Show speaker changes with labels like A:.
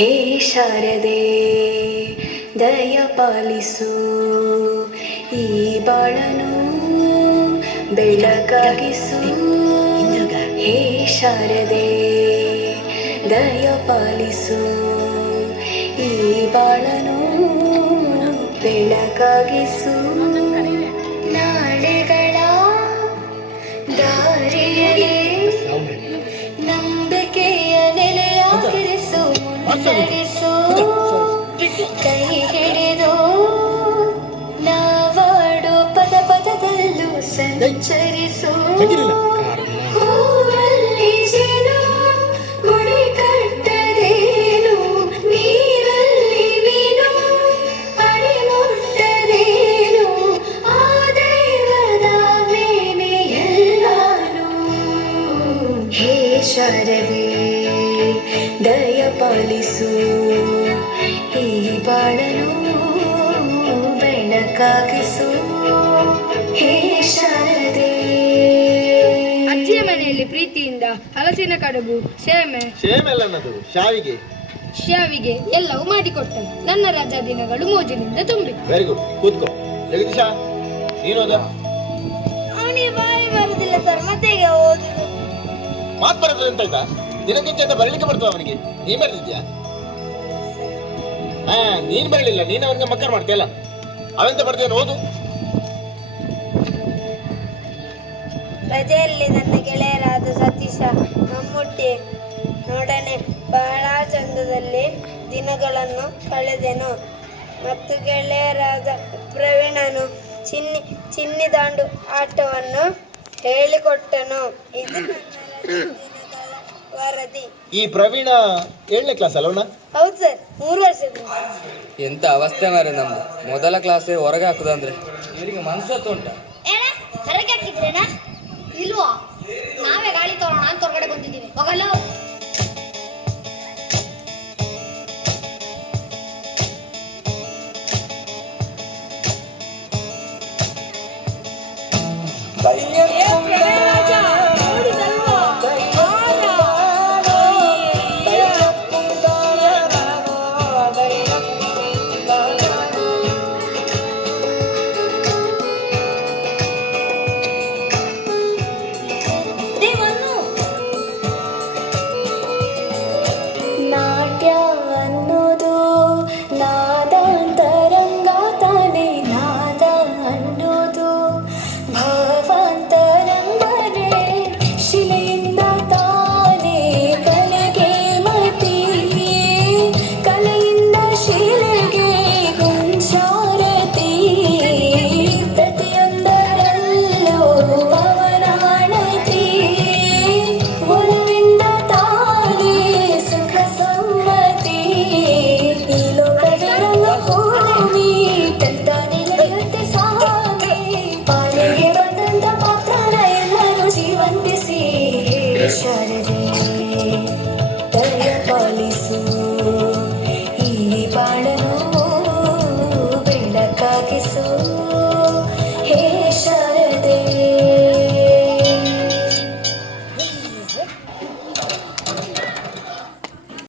A: ಏ ಶಾರದೆ ದಯ ಪಾಲಿಸು. ಈ ಬಾಳನು ಬೆಳಕಾಗಿಸು ಹೇ ಶಾರದೆ ದಯ ಪಾಲಿಸು. ಈ ಬಾಳನು ಬೆಳಕಾಗಿಸು ಮುನ್ನಡೆಸು ಕೈ ಹಿಡಿದು ನಾವಾಡು ಪದ ಪದದಲ್ಲೂ ಸಂಚರಿಸು ಹೂವಲ್ಲಿ ಜೇನು ಗುಡಿ ಕಟ್ಟದೇನು ನೀರಲ್ಲಿ ಮೀನು ಅಡಿ ಮುಟ್ಟದೇನು ಆ ದೈವದ ಮೇಲೆ ಎಲ್ಲಾನು ಹೇ ಶಾರದೆ ದಯ ಪಾಲಿಸು. ಈ ಬಾಳನು ಬೆಳಕಾಗಿಸು. ಹೇ ಶಾರದೆ.
B: ಅಜ್ಜಿಯ ಮನೆಯಲ್ಲಿ ಪ್ರೀತಿಯಿಂದ ಹಲಸಿನ ಕಡುಬು ಸೇಮೆ
C: ಶೇಮೆಲ್ಲನದು ಶಾವಿಗೆ.
B: ಶಾವಿಗೆ ಎಲ್ಲವೂ ಮಾಡಿಕೊಟ್ಟೆ. ನನ್ನ ರಜಾ ದಿನಗಳು ಮೋಜಿನಿಂದ ತುಂಬಿ
C: ವೆರಿ ಗುಡ್ ಕೂತ್ಕೋ. ಜಗದೀಶ ನೀನೋದ
B: ಅವನಿಗೆ ಬಾಯಿ ಬರುದಿಲ್ಲ ಸರ್ ಮತ್ತೆ ಓದುದು?
C: ಮಾತು ಬರೋದು ಅಂತ ಆಯ್ತಾ? ದಿನಕ್ಕಿಂತ ಅಂತ ಬರಲಿಕ್ಕೆ ಬರ್ತವ ಅವನಿಗೆ. ನೀನ್ ಬರ್ತಿದ್ಯಾ ಹಾ ನೀನ್ ಬರಲಿಲ್ಲ. ನೀನ್ ಅವನಿಗೆ ಮಕ್ಕಳು ಮಾಡ್ತೀಯಲ್ಲ ಅವೆಂತ ಬರ್ತೀಯ ಓದು.
D: ರಜೆಯಲ್ಲಿ ನನ್ನ ಗೆಳೆಯರಾದ ಸತೀಶ ಮಮ್ಮೂಟಿ ನೋಡನೆ ಬಹಳ ಚಂದದಲ್ಲಿ ದಿನಗಳನ್ನು ಕಳೆದೆನು. ಮತ್ತು ಗೆಳೆಯರಾದ ಪ್ರವೀಣನು ಚಿನ್ನಿ ಚಿನ್ನಿ ದಾಂಡು ಆಟವನ್ನು ಹೇಳಿಕೊಟ್ಟನು. ಇದು ನನ್ನ ವರದಿ.
C: ಈ ಪ್ರವೀಣ ಏಳನೇ ಕ್ಲಾಸ್ ಅಲ್ಲವನ
D: ಹೌದು ಸರ್ ಮೂರು ವರ್ಷದಿಂದ.
E: ಎಂತ ಅವಸ್ಥೆ ಮಾರೆ ನಮ್ದು. ಮೊದಲ ಕ್ಲಾಸ್ ಹೊರಗೆ ಹಾಕುದಂದ್ರೆ ಇವರಿಗೆ ಮನ್ಸತ್ತು ಉಂಟ?
F: ಹೊರಗೆ ಹಾಕಿದ್ರೇನಾ? ಇಲ್ವಾ? ನಾವೇ ಗಾಳಿ ತರೋಣ ಅಂತ ಹೊರಗಡೆ ಬಂದಿದ್ದೀವಿ. ಹೋಗಲ್ಲ? Yes.